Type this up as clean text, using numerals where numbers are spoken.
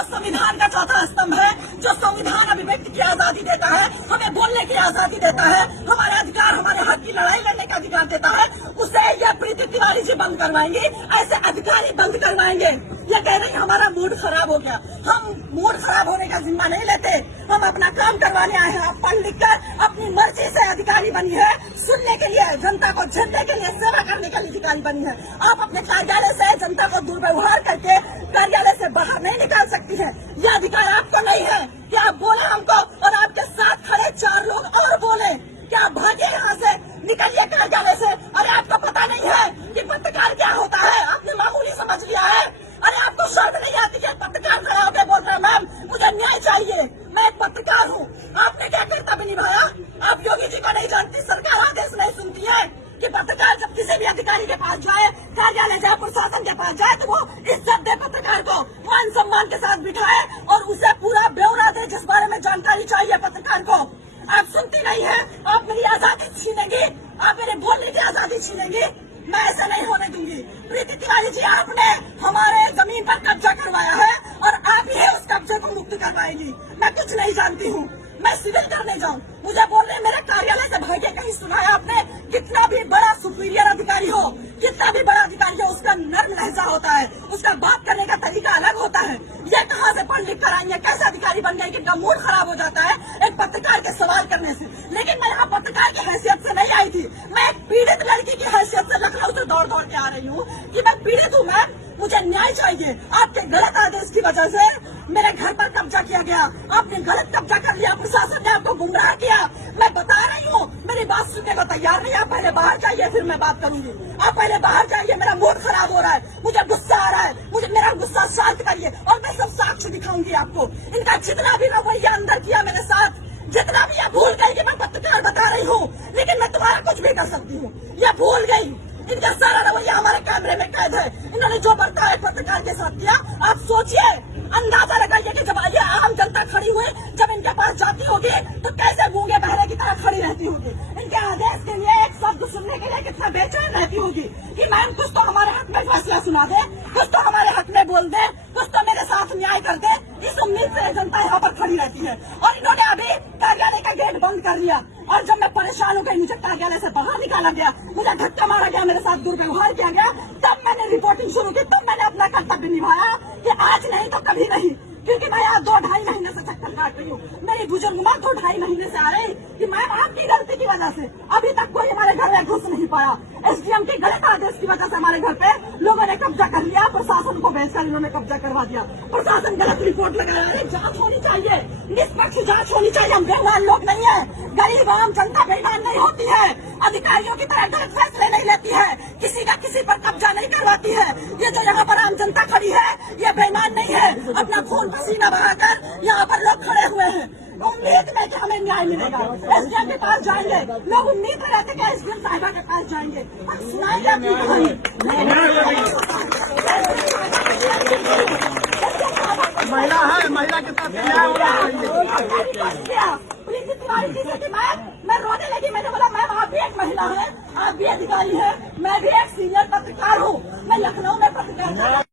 जो संविधान का चौथा स्तंभ है, जो संविधान अभिव्यक्ति की आजादी देता है, हमें बोलने की आजादी देता है, हमारे अधिकार, हमारे हक की लड़ाई लड़ने का अधिकार देता है, उसे यह प्रीति तिवारी जी बंद करवाएंगे, ऐसे अधिकारी बंद करवाएंगे। ये कह रही हमारा मूड खराब हो गया। हम मूड खराब होने का जिम्मा नहीं लेते, हम अपना काम करवाने आए हैं। आप पढ़ लिख कर अपनी मर्जी से अधिकारी बनी है, सुनने के लिए, जनता को झेलने के लिए, सेवा करने के लिए अधिकारी बनी है। आप अपने कार्यालय से जनता को दुर्व्यवहार करके कार्यालय से बाहर नहीं निकाल सकती है। यह अधिकार आपको नहीं है कि आप बोले हमको और आपके साथ खड़े 4 लोग और बोले कि आप भागे यहाँ से, निकलिए कार्यालय से। अरे आपको पता नहीं है कि पत्रकार क्या होता है? आपने मामूली समझ लिया है। अरे आपको शर्म नहीं आती है? पत्रकार खड़ा होकर बोल रहे हैं मैम मुझे न्याय चाहिए, मैं एक पत्रकार हूँ। आपने क्या कर्तव्य निभाया? आप योगी जी को नहीं जानती? सरकार आदेश नहीं सुनती है कि पत्रकार जब किसी भी अधिकारी के पास जाए, कार्यालय जाए, प्रशासन के पास जाए, तो वो इज्जत दे, पत्रकार को मान सम्मान के साथ बिठाए और उसे पूरा ब्यौरा दे जिस बारे में जानकारी चाहिए पत्रकार को। आप सुनती नहीं है? आप मेरी आजादी छीनेंगी, आप मेरे बोलने की आजादी छीनेंगी। मैं ऐसा नहीं होने दूंगी। प्रीति तिवारी जी, आपने हमारे जमीन पर कब्जा करवाया है और आप ही उस कब्जे को मुक्त करवाएंगी। मैं कुछ नहीं जानती हूँ। मैं सिविल करने जाऊँ, मुझे बोल रहे मेरे कार्यालय से भागे। कहीं सुना है आपने? कितना भी बड़ा सुपीरियर अधिकारी हो, कितना भी बड़ा अधिकारी हो, उसका नर्म लहजा होता है, उसका बात करने का तरीका अलग होता है। ये कहाँ से पढ़ लिख कर आई है? कैसे अधिकारी बन गए कि इनका मूड खराब हो जाता है एक पत्रकार के सवाल करने से? लेकिन मैं यहाँ पत्रकार की हैसियत से नहीं आई थी। मैं एक पीड़ित लड़की की हैसियत से लखनऊ से दौड़ दौड़ के आ रही हूँ कि मैं पीड़ित हूँ। मैं मुझे न्याय चाहिए। आपके गलत आदेश की वजह से मेरे घर पर कब्जा किया गया। आपने गलत कब्जा कर लिया, प्रशासन ने आपको गुमराह किया। मैं बता रही हूँ, मेरी बात सुनने को तैयार नहीं। आप पहले बाहर जाइए, फिर मैं बात करूंगी। आप पहले बाहर जाइए, मेरा मूड खराब हो रहा है, मुझे गुस्सा आ रहा है, मुझे मेरा गुस्सा शांत करिए और मैं सब साक्ष्य दिखाऊंगी आपको। इनका जितना भी रवैया अंदर किया मेरे साथ, जितना भी ये भूल गई कि मैं पत्रकार बता रही हूँ, लेकिन मैं तुम्हारा कुछ भी कर सकती हूँ। ये भूल गई। इनका सारा रवैया हमारे कैमरे में कैद है। इन्होंने जो बर्ताव पत्रकार के साथ किया, आप सोचिए, अंदाजा लगाइए कि जब ये आम जनता खड़ी हुई, जब इनके पास जाती होगी तो कैसे गूंगे बहरे की तरह खड़ी रहती होगी। इनके आदेश के लिए एक शब्द सुनने के लिए कितना बेचैन रहती होगी कि मैम कुछ तो हमारे हक में फैसला सुना दे, कुछ तो हमारे हक में बोल दे, कुछ तो मेरे साथ न्याय कर दे। इस उम्मीद से जनता यहाँ पर खड़ी रहती है। और इन्होंने अभी कार्यालय का गेट बंद कर दिया और जब मैं परेशान हो गई, मुझे कार्यालय से बाहर निकाला गया, मुझे धक्का मारा गया, मेरे साथ दुर्व्यवहार किया गया, तब मैंने रिपोर्टिंग शुरू की, तब मैंने अपना कर्तव्य निभाया कि आज नहीं तो कभी नहीं। क्योंकि मैं यहाँ 2-2.5 महीने से चक्कर काट रही हूँ। मेरी बुजुर्ग माँ 2-2.5 महीने से आ रही कि मैम आपकी गलती की वजह से अभी तक कोई हमारे घर में घुस नहीं पाया। एसडीएम के गलत आदेश की वजह से हमारे घर पे लोगों ने कब्जा कर लिया, प्रशासन को भेजकर इन्होंने कब्जा करवा दिया। प्रशासन गलत रिपोर्ट लगा रहा है। जांच होनी चाहिए, निष्पक्ष जांच होनी चाहिए। हम बेईमान लोग नहीं है, गरीब आम जनता बेईमान नहीं होती है, अधिकारियों की तरह गलत फैसले नहीं लेती है, किसी का किसी पर कब्जा नहीं करवाती है। ये जो यहाँ पर आम जनता खड़ी है, ये बेईमान नहीं है। अपना खून पसीना बहाकर यहाँ पर लोग खड़े हुए हैं, उम्मीद में कि हमें न्याय मिलेगा। एसडीएम के पास जाएंगे, लोग उम्मीद में रहते कि एसडीएम साहिबा के पास जाएंगे, सुनाएंगे अपनी कहानी। महिला है, महिला के साथ न्याय होना चाहिए। प्रीति तिवारी जी से मैं रोने लगी। मैंने बोला मैम आप भी एक महिला है, आप भी अधिकारी है, मैं भी एक सीनियर पत्रकार हूँ, मैं लखनऊ में पत्रकार